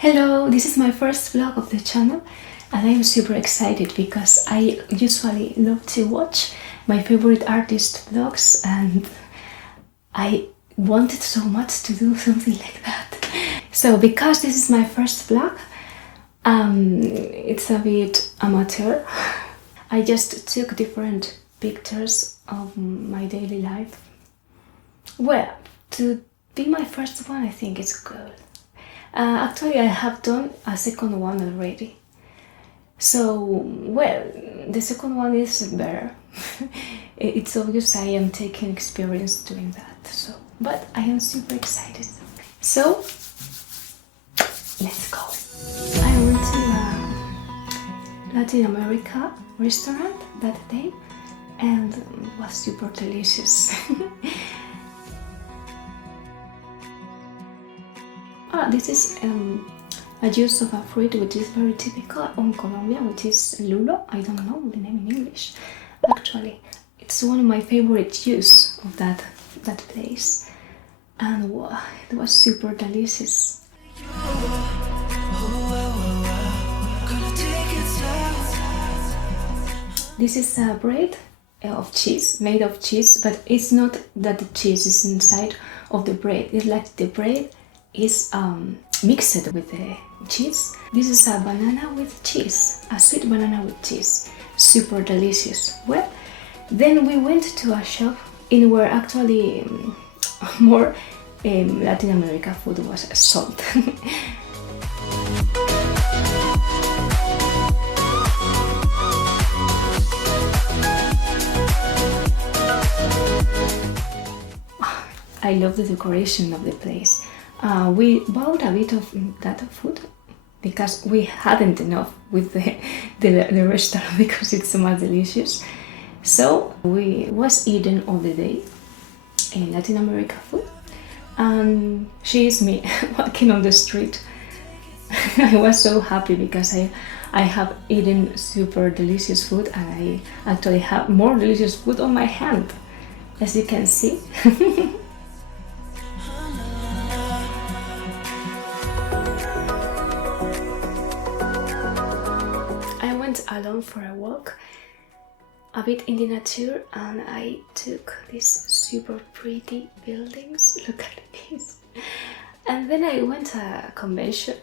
Hello, this is my first vlog of the channel and I am super excited because I usually love to watch my favorite artist vlogs and I wanted so much to do something like that. So because this is my first vlog, it's a bit amateur. I just took different pictures of my daily life. Well, to be my first one, I think it's good. Actually, I have done a second one already. So, well, the second one is better. It's obvious I am taking experience doing that. So, but I am super excited. So, let's go. I went to a Latin America restaurant that day and it was super delicious. This is a juice of a fruit which is very typical on Colombia, which is lulo. I don't know the name in English. Actually, it's one of my favorite juice of that place, and wow, it was super delicious. This is a bread of cheese, made of cheese, but it's not that the cheese is inside of the bread. It's like the bread is mixed with the cheese. This is a banana with cheese, a sweet banana with cheese, super delicious. Well, then we went to a shop in where actually more Latin America food was sold. I love the decoration of the place. We bought a bit of that food because we hadn't enough with the restaurant because it's so much delicious. So we was eating all the day in Latin America food, and she is me walking on the street. I was so happy because I have eaten super delicious food and I actually have more delicious food on my hand, as you can see. Alone for a walk a bit in the nature and I took these super pretty buildings. Look at this. And then I went to a convention,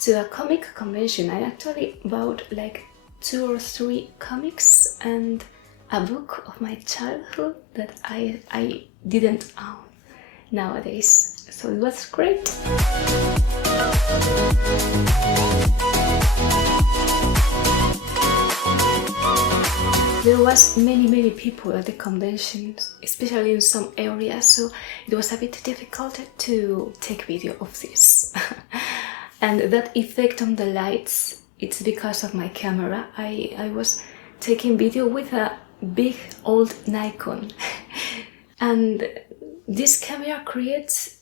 to a comic convention. I actually bought like 2 or 3 comics and a book of my childhood that I didn't own nowadays, so it was great. There was many people at the convention, especially in some areas, so it was a bit difficult to take video of this. And that effect on the lights, it's because of my camera. I was taking video with a big old Nikon. And this camera creates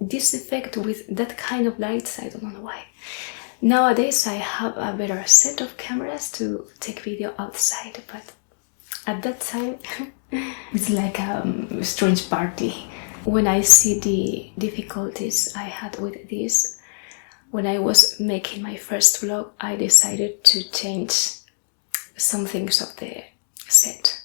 this effect with that kind of lights, I don't know why. Nowadays I have a better set of cameras to take video outside, but at that time it's like a strange party. When I see the difficulties I had with this, when I was making my first vlog, I decided to change some things of the set.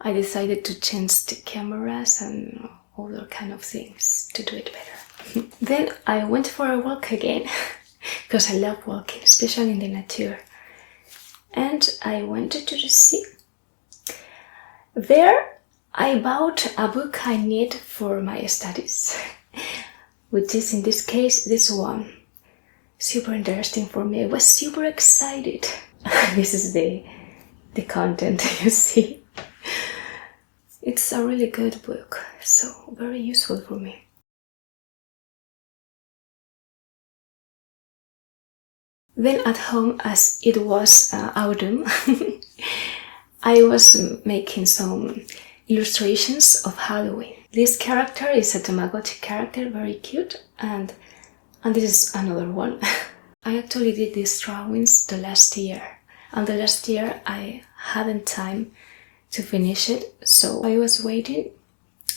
I decided to change the cameras and other kind of things to do it better. Then I went for a walk again because I love walking, especially in the nature. And I went to the sea. There I bought a book I need for my studies, which is in this case this one. Super interesting for me. I was super excited. This is the content you see. It's a really good book, so very useful for me. Then at home, as it was autumn, I was making some illustrations of Halloween. This character is a Tamagotchi character, very cute, and this is another one. I actually did these drawings the last year, and the last year I hadn't time to finish it, so I was waiting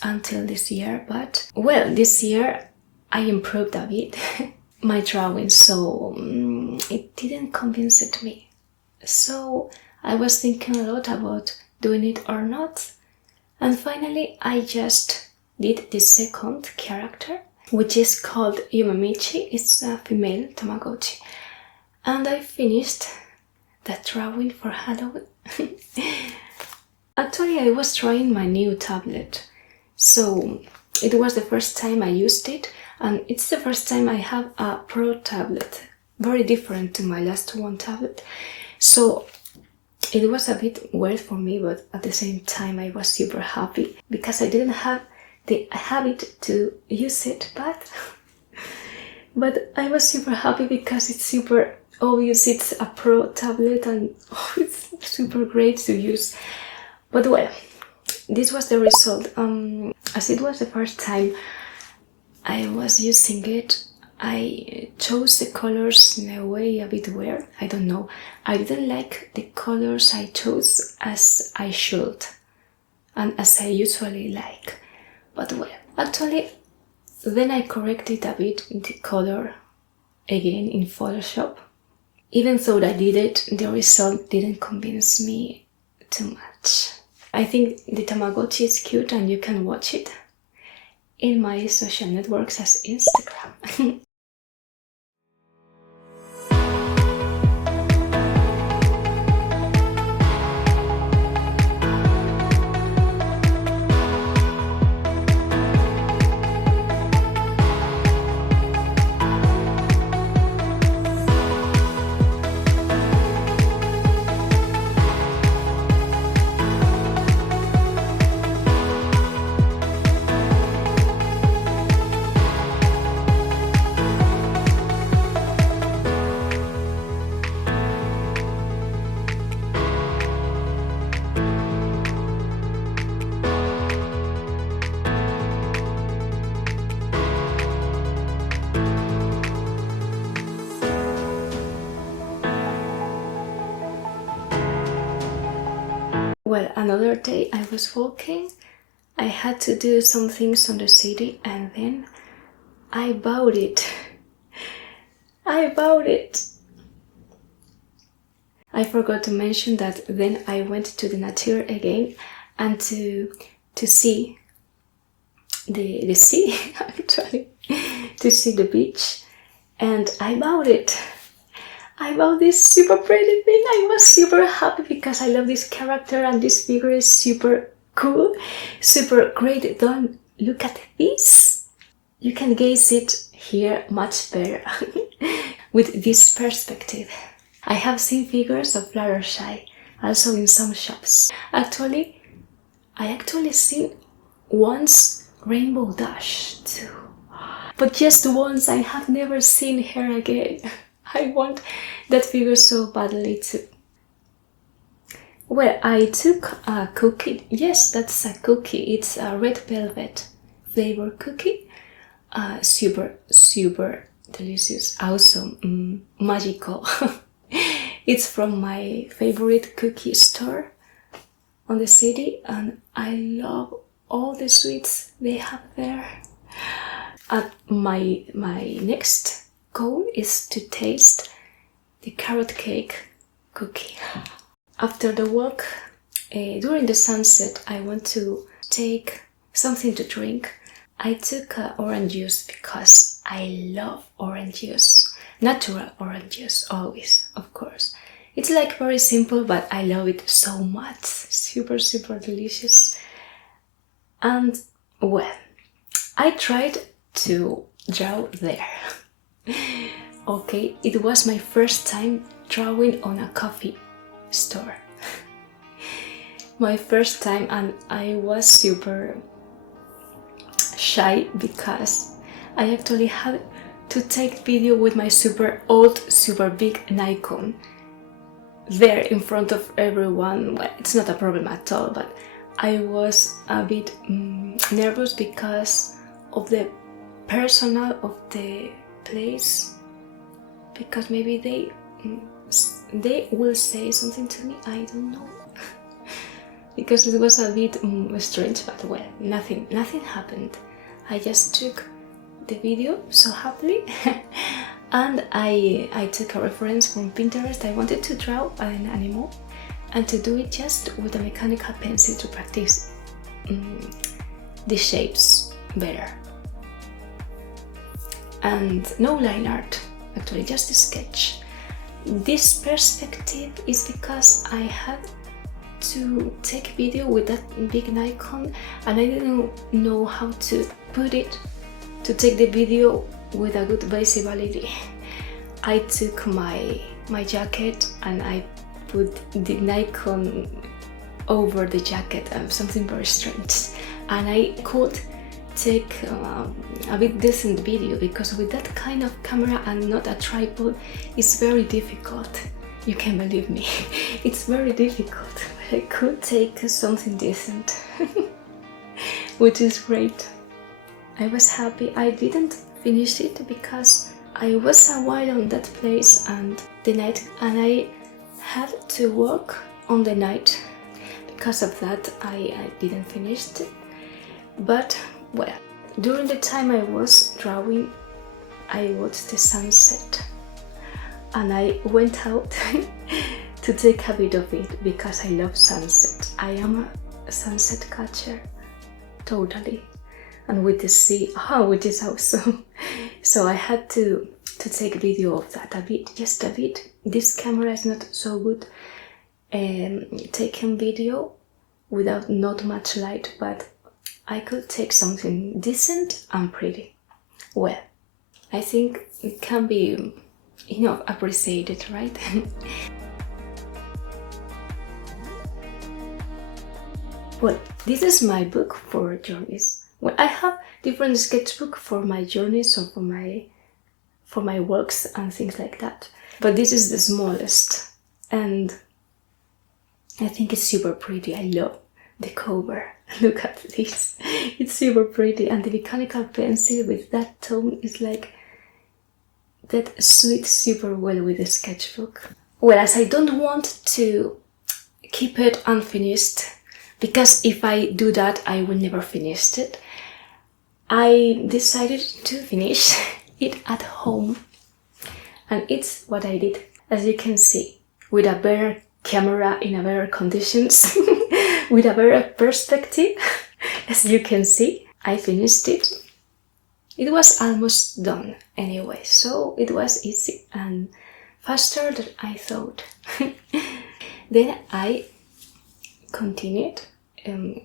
until this year. But well, this year I improved a bit my drawing, so it didn't convince me. So I was thinking a lot about doing it or not, and finally I just did the second character, which is called Yumamichi. It's a female Tamagotchi, and I finished that drawing for Halloween. Actually, I was trying my new tablet, so it was the first time I used it, and it's the first time I have a Pro tablet, very different to my last one tablet. So it was a bit weird for me, but at the same time I was super happy because I didn't have the habit to use it, but I was super happy because it's super obvious it's a Pro tablet and it's super great to use. But well, this was the result. As it was the first time I was using it, I chose the colors in a way a bit weird. I don't know. I didn't like the colors I chose as I should and as I usually like. But well, actually, then I corrected a bit the color again in Photoshop. Even though I did it, the result didn't convince me too much. I think the Tamagotchi is cute and you can watch it in my social networks as Instagram. Well, another day I was walking, I had to do some things on the city, and then I bought it. I bought it. I forgot to mention that then I went to the nature again and to see the sea, actually, to see the beach, and I bought it. I bought this super pretty thing. I was super happy because I love this character and this figure is super cool, super great. Don't look at this. You can gaze it here much better with this perspective. I have seen figures of Fluttershy also in some shops. Actually, I actually seen once Rainbow Dash too, but just once. I have never seen her again. I want that figure so badly too. Well, I took a cookie. Yes, that's a cookie. It's a red velvet flavor cookie. Super delicious, awesome, magical. It's from my favorite cookie store on the city, and I love all the sweets they have there. My next goal is to taste the carrot cake cookie. After the walk, during the sunset, I want to take something to drink. I took orange juice because I love orange juice. Natural orange juice, always, of course. It's like very simple, but I love it so much. Super delicious. And well, I tried to draw there. Okay, it was my first time drawing on a coffee store. My first time, and I was super shy because I actually had to take video with my super old, super big Nikon there in front of everyone. Well, it's not a problem at all, but I was a bit nervous because of the personnel of the place, because maybe they will say something to me, I don't know. Because it was a bit strange, but well, nothing happened. I just took the video so happily And I took a reference from Pinterest. I wanted to draw an animal and to do it just with a mechanical pencil to practice the shapes better. And no line art, actually just a sketch. This perspective is because I had to take video with that big Nikon and I didn't know how to put it to take the video with a good visibility. I took my jacket and I put the Nikon over the jacket, something very strange, and I could take a bit decent video because with that kind of camera and not a tripod, it's very difficult. You can believe me, it's very difficult, but I could take something decent, which is great. I was happy. I didn't finish it because I was a while on that place and the night, and I had to work on the night. Because of that, I didn't finish it. But well, during the time I was drawing, I watched the sunset and I went out to take a bit of it because I love sunset. I am a sunset catcher, totally. And with the sea, which is awesome. So I had to take video of that a bit, just a bit. This camera is not so good taking video without not much light, but I could take something decent and pretty. Well, I think it can be appreciated, right? Well, this is my book for journeys. Well, I have different sketchbook for my journeys or for my works and things like that. But this is the smallest, and I think it's super pretty. I love the cover. Look at this. It's super pretty, and the mechanical pencil with that tone is like that suits super well with the sketchbook. Well, as I don't want to keep it unfinished, because if I do that, I will never finish it, I decided to finish it at home. And it's what I did, as you can see, with a better camera in a better conditions, with a better perspective. As you can see, I finished it. It was almost done anyway, so it was easy and faster than I thought. Then I continued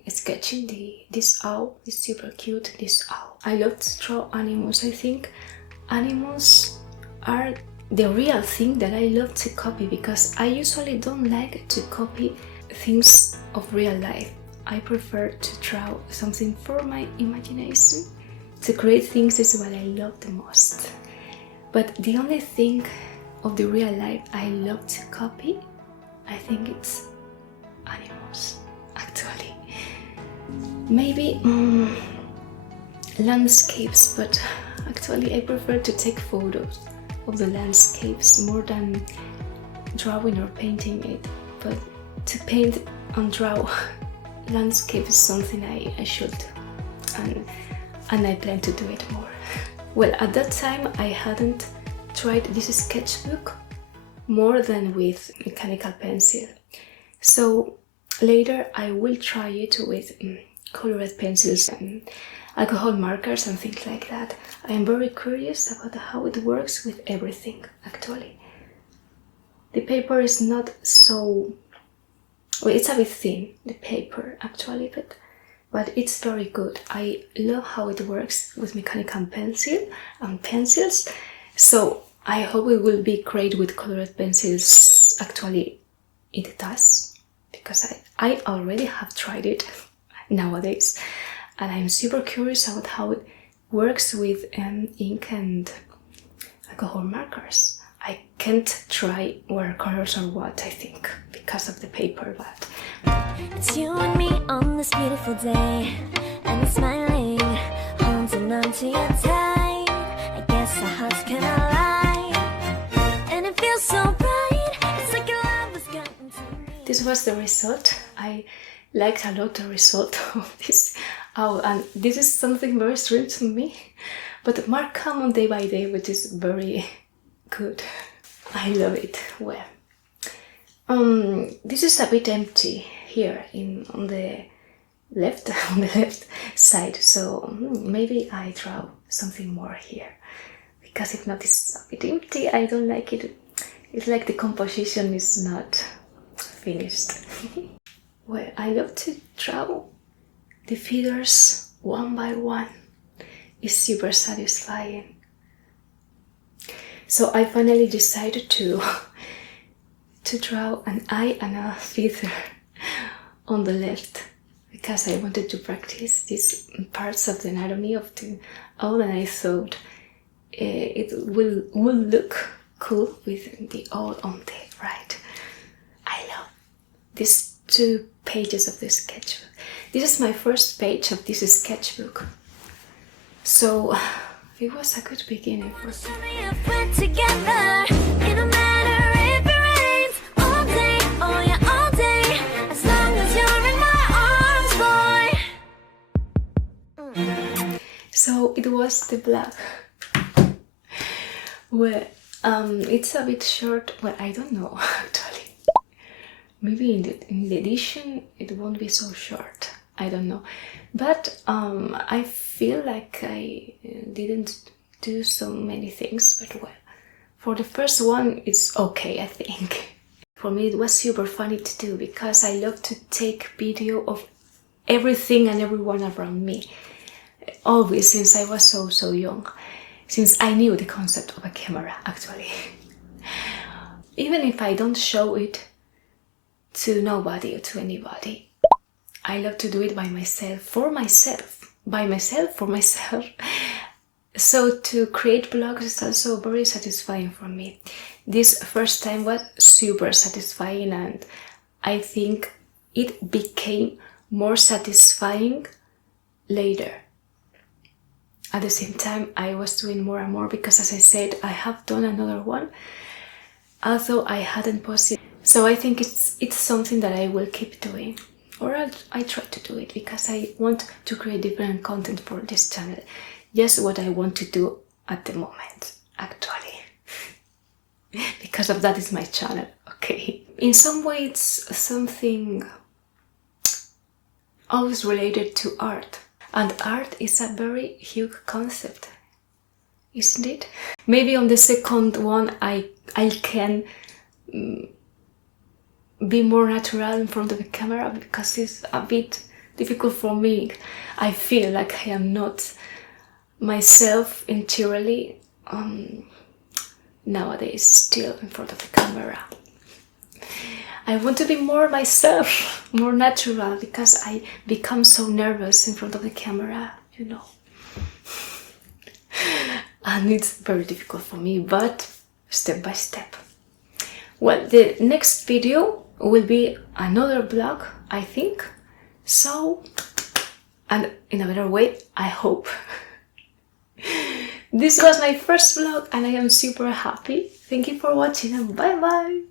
sketching this owl. It's super cute, this owl. I love to draw animals. I think animals are the real thing that I love to copy, because I usually don't like to copy things of real life. I prefer to draw something for my imagination. To create things is what I love the most. But the only thing of the real life I love to copy, I think it's animals, actually. Maybe landscapes, but actually I prefer to take photos of the landscapes more than drawing or painting it. But to paint and draw landscape is something I should do, and I plan to do it more. Well, at that time I hadn't tried this sketchbook more than with mechanical pencil, so later I will try it with colored pencils and alcohol markers and things like that. I am very curious about how it works with everything, actually. The paper is not so... well, it's a bit thin, the paper, actually, but it's very good. I love how it works with mechanical pencil and pencils, so I hope it will be great with colored pencils. Actually, it does, because I already have tried it nowadays, and I'm super curious about how it works with ink and alcohol markers. I can't try watercolors or what, I think, because of the paper, but... It's you and me on this beautiful day, and it's smiling, holding on to your tight. I guess our hearts can align, and it feels so bright. It's like your love has gotten to me. This was the result. I liked a lot the result of this owl, and this is something very strange to me, but mark come on day by day, which is very good. I love it. Well, this is a bit empty here on the left side, so maybe I draw something more here, because if not, it's a bit empty. I don't like it. It's like the composition is not finished. Well, I love to draw the figures one by one. It's super satisfying. So I finally decided to draw an eye and a feather on the left, because I wanted to practice these parts of the anatomy of the owl, and I thought it will look cool with the owl on the right. I love these 2 pages of the sketchbook. This is my first page of this sketchbook, so it was a good beginning for me. So it was the black. Well, it's a bit short. Well, I don't know actually. Maybe in the edition it won't be so short. I don't know. But I feel like I didn't do so many things. But well, for the first one, it's okay, I think. For me, it was super funny to do, because I love to take video of everything and everyone around me. Always, since I was so young, since I knew the concept of a camera, actually. Even if I don't show it to nobody or to anybody, I love to do it by myself, for myself, for myself. So to create vlogs is also very satisfying for me. This first time was super satisfying, and I think it became more satisfying later. At the same time, I was doing more and more, because as I said, I have done another one, although I hadn't posted. So I think it's something that I will keep doing, or I try to do it, because I want to create different content for this channel. Just what I want to do at the moment, actually. Because of that is my channel, okay? In some way, it's something always related to art. And art is a very huge concept, isn't it? Maybe on the second one I can be more natural in front of the camera, because it's a bit difficult for me. I feel like I am not myself entirely nowadays, still in front of the camera. I want to be more myself, more natural, because I become so nervous in front of the camera, you know. And it's very difficult for me, but step by step. Well, the next video will be another vlog, I think. So, and in a better way, I hope. This was my first vlog, and I am super happy. Thank you for watching, and bye bye!